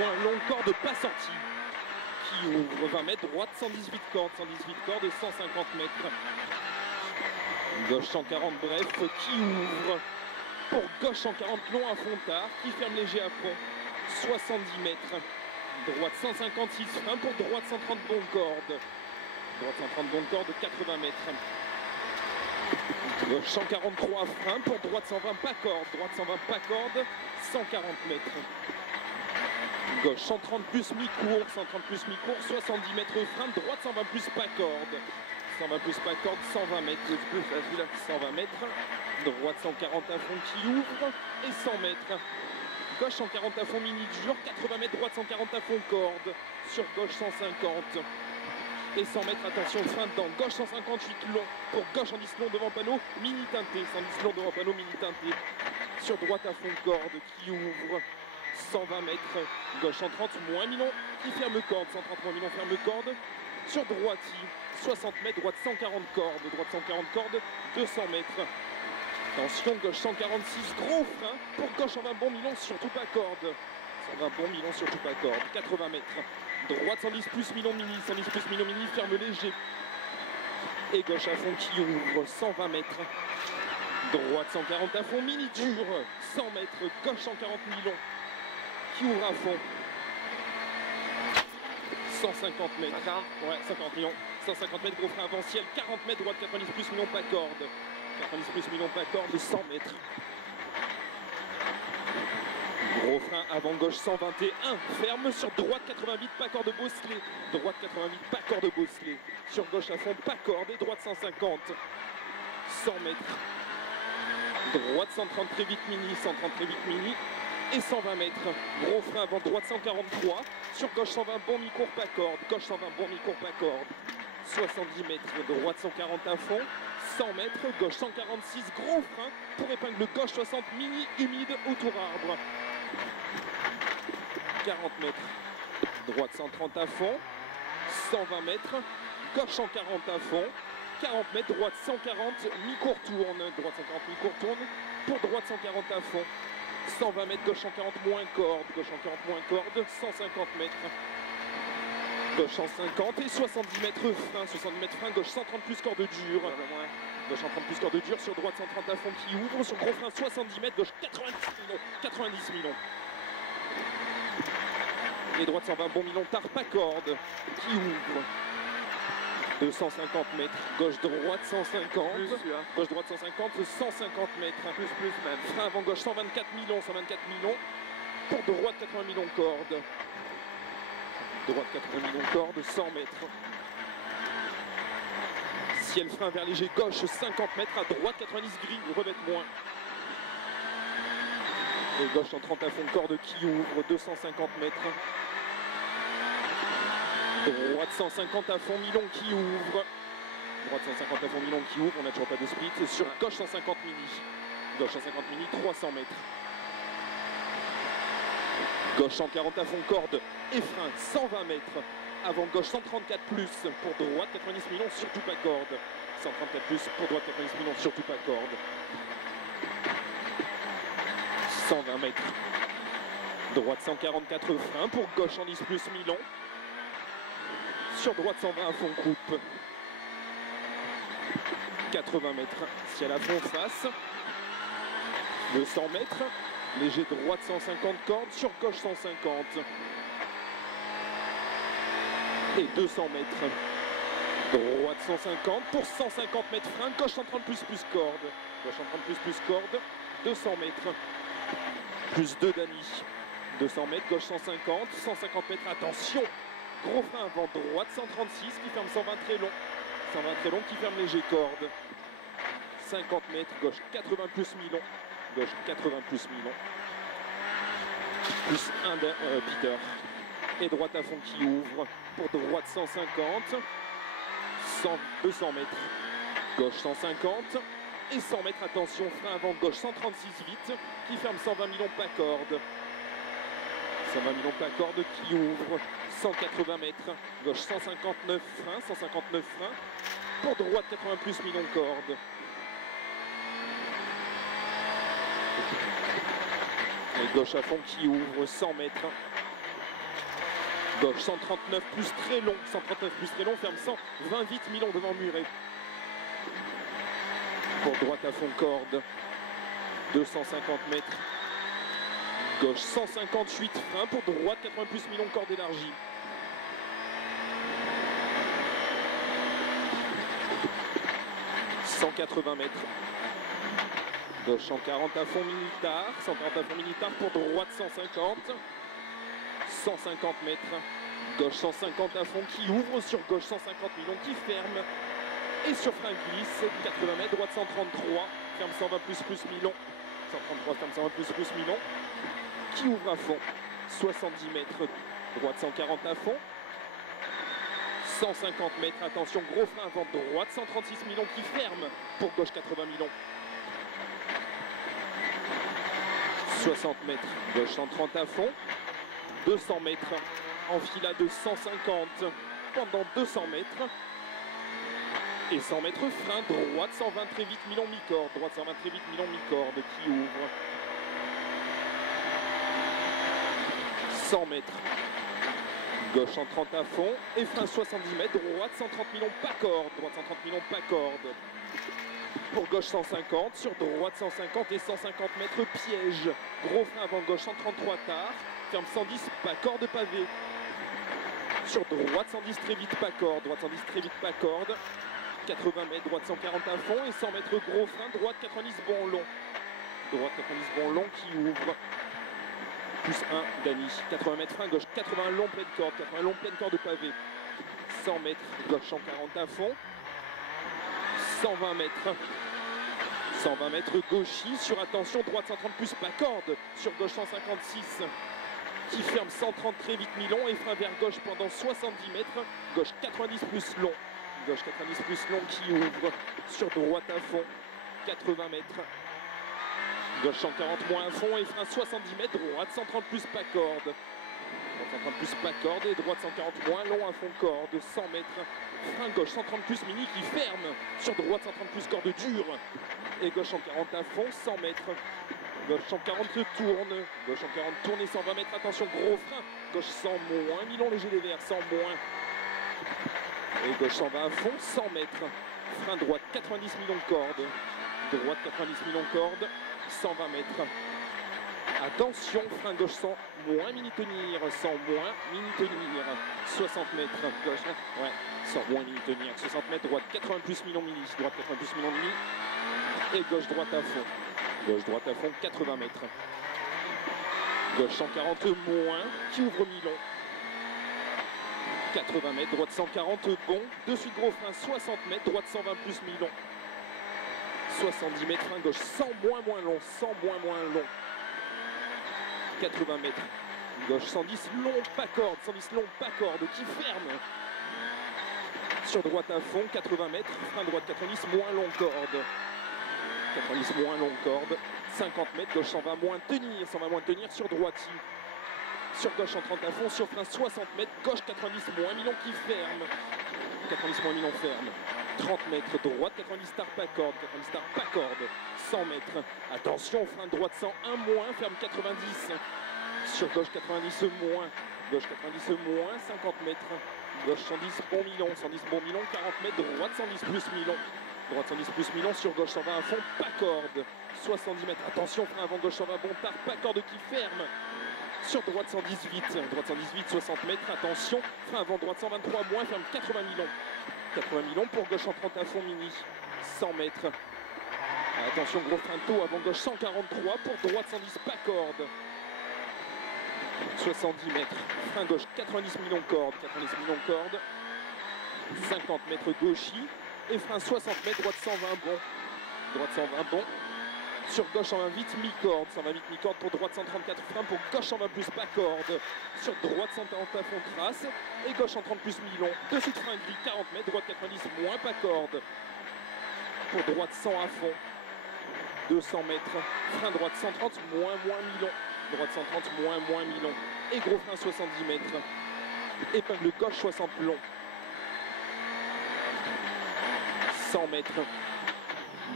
moins longue, corde pas sortie. Qui ouvre 20 mètres, droite 118 cordes, 150 mètres. Gauche 140 bref, qui ouvre pour gauche 140 long à fond tard, qui ferme léger à fond, 70 mètres. Droite 156 frein pour droite 130 bon corde. Droite 130 bon corde, 80 mètres. Gauche 143 frein pour droite 120 pas corde. Droite 120 pas corde, 140 mètres. Gauche 130 plus mi-court, 130 plus mi-court, 70 mètres frein. Droite 120 plus pas corde. 120 plus pas corde, 120 mètres. Plus facile, 120 mètres. Droite 140 à fond qui ouvre et 100 mètres. Gauche 140 à fond mini dur, 80 mètres, droite 140 à fond corde. Sur gauche 150. Et 100 mètres, attention, frein dedans. Gauche 158 long pour gauche en 10 long devant panneau, mini teinté. 110 long devant panneau, mini teinté. Sur droite à fond corde qui ouvre 120 mètres. Gauche 130 moins mi-long qui ferme corde. 130 moins mi-long ferme corde. Sur droite 60 mètres, droite 140 cordes. Droite 140 cordes, 200 mètres. Attention, gauche 146, gros frein pour gauche en 20 bon mi-long, surtout pas corde. 120 bon mi-long, surtout pas corde. 80 mètres. Droite 110 plus mi-long mini, 110 plus mi-long mini, ferme léger. Et gauche à fond qui ouvre 120 mètres. Droite 140 à fond, mini dur, 100 mètres. Gauche 140 mi-long qui ouvre à fond. 150 mètres. 50. Ouais, 50 millions. 150 mètres, gros frein avant ciel. 40 mètres, droite 90 plus mi-long, pas corde. 90 plus mi-long, pas corde, 100 mètres. Gros frein avant gauche 121, ferme sur droite 88, pas corde bosselé. Droite 88, pas corde bosselé. Sur gauche à fond, pas corde et droite 150. 100 mètres. Droite 130 très vite mini, 130 très vite mini. Et 120 mètres. Gros frein avant droite 143. Sur gauche 120, bon mi-court, pas corde. Gauche 120, bon mi-court, pas corde. 70 mètres. Droite 140 à fond. 100 mètres. Gauche 146, gros frein pour épingle gauche 60, mini humide autour arbre. 40 mètres. Droite 130 à fond. 120 mètres. Gauche 140 à fond. 40 mètres. Droite 140, mi-court tourne. Droite 140, mi-court tourne. Pour droite 140 à fond. 120 mètres. Gauche 140 moins corde. Gauche 140 moins corde. 150 mètres. Gauche 150 et 70 mètres frein. 70 mètres frein. Gauche 130 plus corde dure. Gauche 130 plus corde dure. Sur droite 130 à fond qui ouvre. Sur gros frein 70 mètres. Gauche 90 millions. 90 millions. Et droite 120 bon mi-long tard pas corde qui ouvre 250 mètres. Gauche droite 150. Plus, gauche droite 150, 150 mètres. Plus même. Frein avant gauche 124 millions, 124 millions. Pour droite 80 millions corde. Droite 80 millions corde, 100 mètres. Ciel frein vers léger gauche 50 mètres. À droite 90 gris, revête moins. Et gauche en 30 à fond corde qui ouvre 250 mètres. Droite 150 à fond mi-long qui ouvre. Droite 150 à fond mi-long qui ouvre, on n'a toujours pas de split. Et sur gauche 150 mini. Gauche 150 mini, 300 mètres. Gauche 140 à fond corde et frein, 120 mètres. Avant gauche 134 plus pour droite 90 millions, surtout pas corde. 134 plus pour droite 90 millions, surtout pas corde. 120 mètres. Droite 144 frein pour gauche en 10 plus mi-long. Sur droite 120 à fond coupe. 80 mètres. Ciel à fond face. 200 mètres. Léger droite 150 cordes. Sur gauche 150. Et 200 mètres. Droite 150 pour 150 mètres frein. Gauche 130 plus corde. Gauche 130 plus corde. 200 mètres. Plus 2 Dany. 200 mètres. Gauche 150. 150 mètres. Attention. Gros frein avant droite 136 qui ferme 120 très long. 120 très long qui ferme léger corde. 50 mètres. Gauche 80 plus mi-long. Gauche 80 plus mi-long. Plus 1 Peter. Et droite à fond qui ouvre. Pour droite 150. 200 mètres. Gauche 150. Et 100 mètres. Attention. Frein avant gauche 136 vite. Qui ferme 120 millions pas corde. 120 millions pas corde qui ouvre. 180 mètres. Gauche 159 frein. 159 frein. Pour droite 80 plus millions corde. Et gauche à fond qui ouvre 100 mètres. Gauche 139 plus très long, 139 plus très long, ferme 128 Milon devant Muret. Pour droite à fond corde, 250 mètres. Gauche 158, frein pour droite, 80 plus Milon, corde élargie. « 180 mètres. Gauche 140 à fond Minitar, 140 à fond Minitar pour droite 150. 150 mètres. Gauche 150 à fond qui ouvre sur gauche 150 Milon qui ferme. Et sur frein glisse, 80 mètres, droite 133, ferme 120 plus Milon. 133, ferme 120 plus Milon. Qui ouvre à fond, 70 mètres, droite 140 à fond. 150 mètres, attention, gros frein avant droite, 136 Milon qui ferme pour gauche 80 Milon. 60 mètres, gauche 130 à fond. 200 mètres, enfilade de 150 pendant 200 mètres. Et 100 mètres, frein droite, 120 très vite Milon mi-corde. Droite 120 très vite Milon mi-corde qui ouvre. 100 mètres. Gauche 130 à fond et frein 70 mètres, droite 130 Milon pas corde, droite 130 Milon pas corde. Pour gauche 150, sur droite 150 et 150 mètres piège. Gros frein avant gauche 133 tard, ferme 110 pas corde pavé. Sur droite 110 très vite pas corde, droite 110 très vite pas corde. 80 mètres, droite 140 à fond et 100 mètres gros frein, droite 90 bon long. Droite 90 bon long qui ouvre. Plus 1, Dany. 80 mètres frein, gauche 80 long pleine corde, 80 long pleine corde pavé. 100 mètres, gauche 140 à fond. 120 mètres. 120 mètres gauchis sur attention, droite 130 plus pas corde. Sur gauche 156 qui ferme 130 très vite Milon et frein vers gauche pendant 70 mètres. Gauche 90 plus long. Gauche 90 plus long qui ouvre. Sur droite à fond, 80 mètres. Gauche 140 moins à fond et frein 70 mètres, droite 130 plus pas corde. Droite 130 plus pas corde et droite 140 moins long à fond corde, 100 mètres. Frein gauche 130 plus mini qui ferme. Sur droite 130 plus corde dure. Et gauche 140 à fond, 100 mètres. Gauche 140 se tourne. Gauche 140 tourne et 120 mètres, attention gros frein. Gauche 100 moins, Milon léger des verts, 100 moins. Et gauche 120 à fond, 100 mètres. Frein droite 90 Milon corde. Droite 90 Milon corde. 120 mètres. Attention, frein gauche 100, moins mini tenir, 100 moins mini tenir. 60 mètres, gauche, ouais, 100 moins mini tenir. 60 mètres, droite 80 plus Milon mini, droite 80 plus Milon mini. Et gauche droite à fond. Gauche droite à fond, 80 mètres. Gauche 140 moins, qui ouvre Milon. 80 mètres, droite 140 bon. De suite gros frein, 60 mètres, droite 120 plus Milon. 70 mètres, frein gauche, 100 moins long, 100 moins long. 80 mètres, gauche 110 long, pas corde, 110 long, pas corde, qui ferme. Sur droite à fond, 80 mètres, frein droite 90 moins long corde. 90 moins long corde, 50 mètres, gauche 120 moins tenir, 120 moins tenir sur droite. Sur gauche 130 à fond, sur frein 60 mètres, gauche 90 moins Milon qui ferme. 90 moins Milon ferme. 30 mètres, droite 90 tard pas corde, 90 tard pas corde, 100 mètres. Attention, frein droite 101 moins, ferme 90. Sur gauche 90 moins, gauche 90 moins, 50 mètres. Gauche 110 bon Milon, 110 bon Milon, 40 mètres, droite 110 plus Milon. Droite 110 plus Milon, sur gauche 120 à fond, pas corde. 70 mètres, attention, frein avant gauche 120 bon tard, pas corde qui ferme. Sur droite 118, droite 118, 60 mètres, attention, frein avant droite 123 moins, ferme 80 Milon. 80 Milon pour gauche 130 à fond mini, 100 mètres. Attention, gros frein tôt avant gauche 143 pour droite 110 pas corde. 70 mètres, frein gauche 90 Milon corde, 90 Milon corde. 50 mètres gauchis et frein 60 mètres, droite 120 bon. Droite 120 bon. Sur gauche 120 mi-corde, 120 mi-corde pour droite 134 frein pour gauche 120 plus pas corde. Sur droite 140 à fond trace et gauche 130 plus Milon. De suite frein gris 40 mètres, droite 90 moins pas corde. Pour droite 100 à fond. 200 mètres, frein droite 130 moins Milon. Droite 130 moins Milon. Et gros frein 70 mètres. Épingle gauche 60 long. 100 mètres.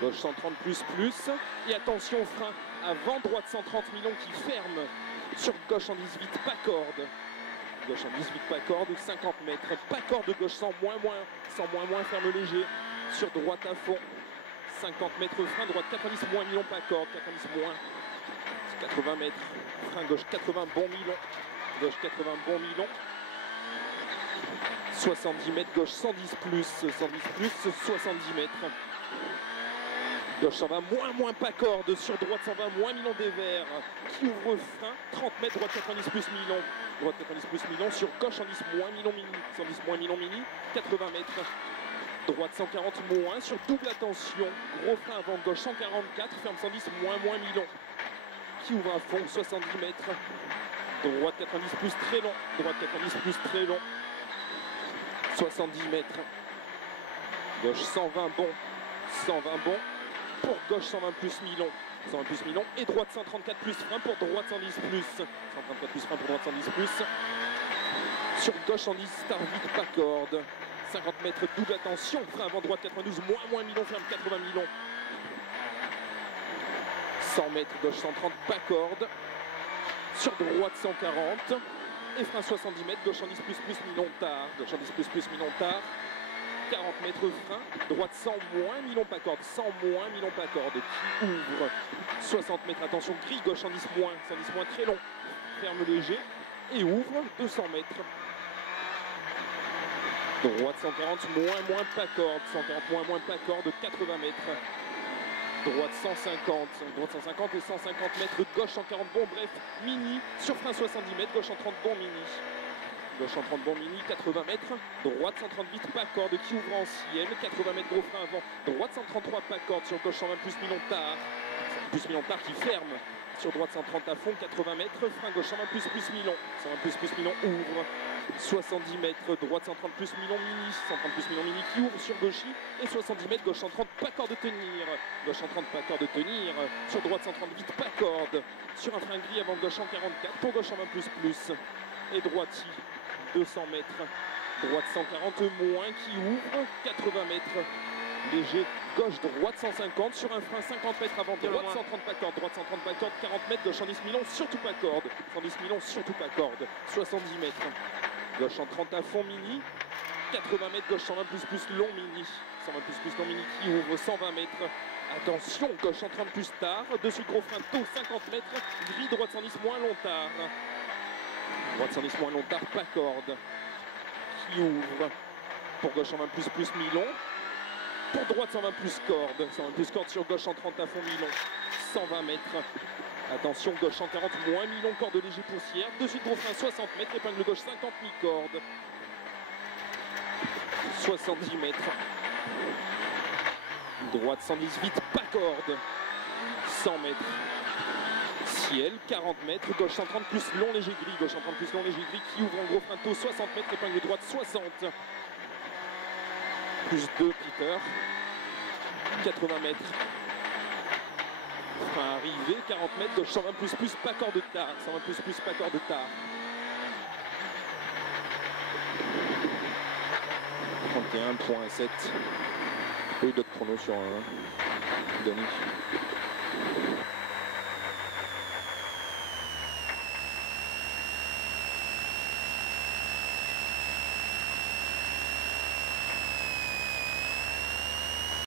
Gauche 130 plus. Et attention, frein avant droite 130 Milon qui ferme. Sur gauche 118 pas corde. Gauche 118, pas corde, 50 mètres. Pas corde gauche, 100 moins, ferme léger. Sur droite à fond. 50 mètres, frein droite, 90 moins, mi-long, pas corde, 90 moins. 80 mètres, frein gauche, 80, bon mi-long. Gauche 80, bon mi-long. 70 mètres, gauche 110 plus, 70 mètres. Gauche 120, moins, pas corde. Sur droite 120, moins, mi-long des verts. Qui ouvre frein, 30 mètres, droite 90 plus, mi-long. Droite 90 plus, mi-long. Sur gauche 110 moins, mi-long, mini. 110 moins, mi-long, mini. 80 mètres. Droite 140 moins. Sur double attention. Gros frein avant gauche 144. Ferme 110 moins, mi-long. Qui ouvre à fond, 70 mètres. Droite 90 plus, très long. Droite 90 plus, très long. 70 mètres. Gauche 120 bon. 120 bon. Pour gauche 120 plus mi-long. 120 plus mi-long. Et droite 134 plus frein pour droite 110 plus. 134 plus frein pour droite 110 plus. Sur gauche 110, start vite, pas corde. 50 mètres, double attention. Frein avant droite 92, moins mi-long, ferme 80 mi-long. 100 mètres, gauche 130, pas corde. Sur droite 140. Et frein 70 mètres, gauche 110 plus mi-long tard. Gauche 110 plus mi-long tard. 40 mètres frein, droite 100 moins, mi-long pas corde, 100 moins, mi-long pas corde, qui ouvre 60 mètres, attention gris, gauche 110 moins très long, ferme léger, et ouvre 200 mètres. Droite 140, moins, pas corde, 140 moins, pas corde, 80 mètres. Droite 150 et 150 mètres, gauche 140, bon bref, mini, sur frein 70 mètres, gauche 130, bon mini. Gauche 130 bon mini, 80 mètres, droite 130 vite, pas corde, qui ouvre en ciel, 80 mètres gros frein avant, droite 133 pas corde, sur gauche 120 plus mi-long tard, qui ferme, sur droite 130 à fond, 80 mètres, frein gauche 120 plus mi-long, 120 plus mi-long ouvre, 70 mètres, droite 130 plus mi-long mini, 130 plus mi-long mini qui ouvre sur gauchy, et 70 mètres, gauche 130 pas corde de tenir, gauche 130 pas corde de tenir, sur droite 130 vite, pas corde, sur un frein gris avant gauche 144, pour gauche 120 plus, et droite 200 mètres, droite 140 moins qui ouvre, 80 mètres, léger, gauche, droite 150 sur un frein 50 mètres avant, droite 130 pas corde, droite 130 pas corde, 40 mètres, gauche 110 mi-long, surtout pas corde, 110 mi-long, surtout pas corde, 70 mètres, gauche 130 à fond mini, 80 mètres, gauche 120 plus long mini, 120 plus long mini qui ouvre, 120 mètres, attention, gauche 130 plus tard, dessus gros frein tôt, 50 mètres, gris, droite 110 moins long tard. Droite 110 moins long tard, pas corde. Qui ouvre pour gauche 120 plus mi-long. Pour droite 120 plus corde. 120 plus corde sur gauche 130 à fond mi-long. 120 mètres. Attention, gauche 140 moins mi-long, corde léger poussière. Dessus gros frein 60 mètres, épingle gauche 50 mi-corde. 70 mètres. Droite 110 vite, pas corde. 100 mètres. Ciel, 40 mètres, gauche 130 plus long léger gris, gauche 130 plus long léger gris qui ouvre en gros frein tôt, 60 mètres, épingle droite 60. Plus 2 Peter, 80 mètres. Frein arrivé, 40 mètres, gauche 120 plus, pas corde de tard, 120 plus, pas corde de tard. 31.7. Oui, d'autres chronos sur Denis.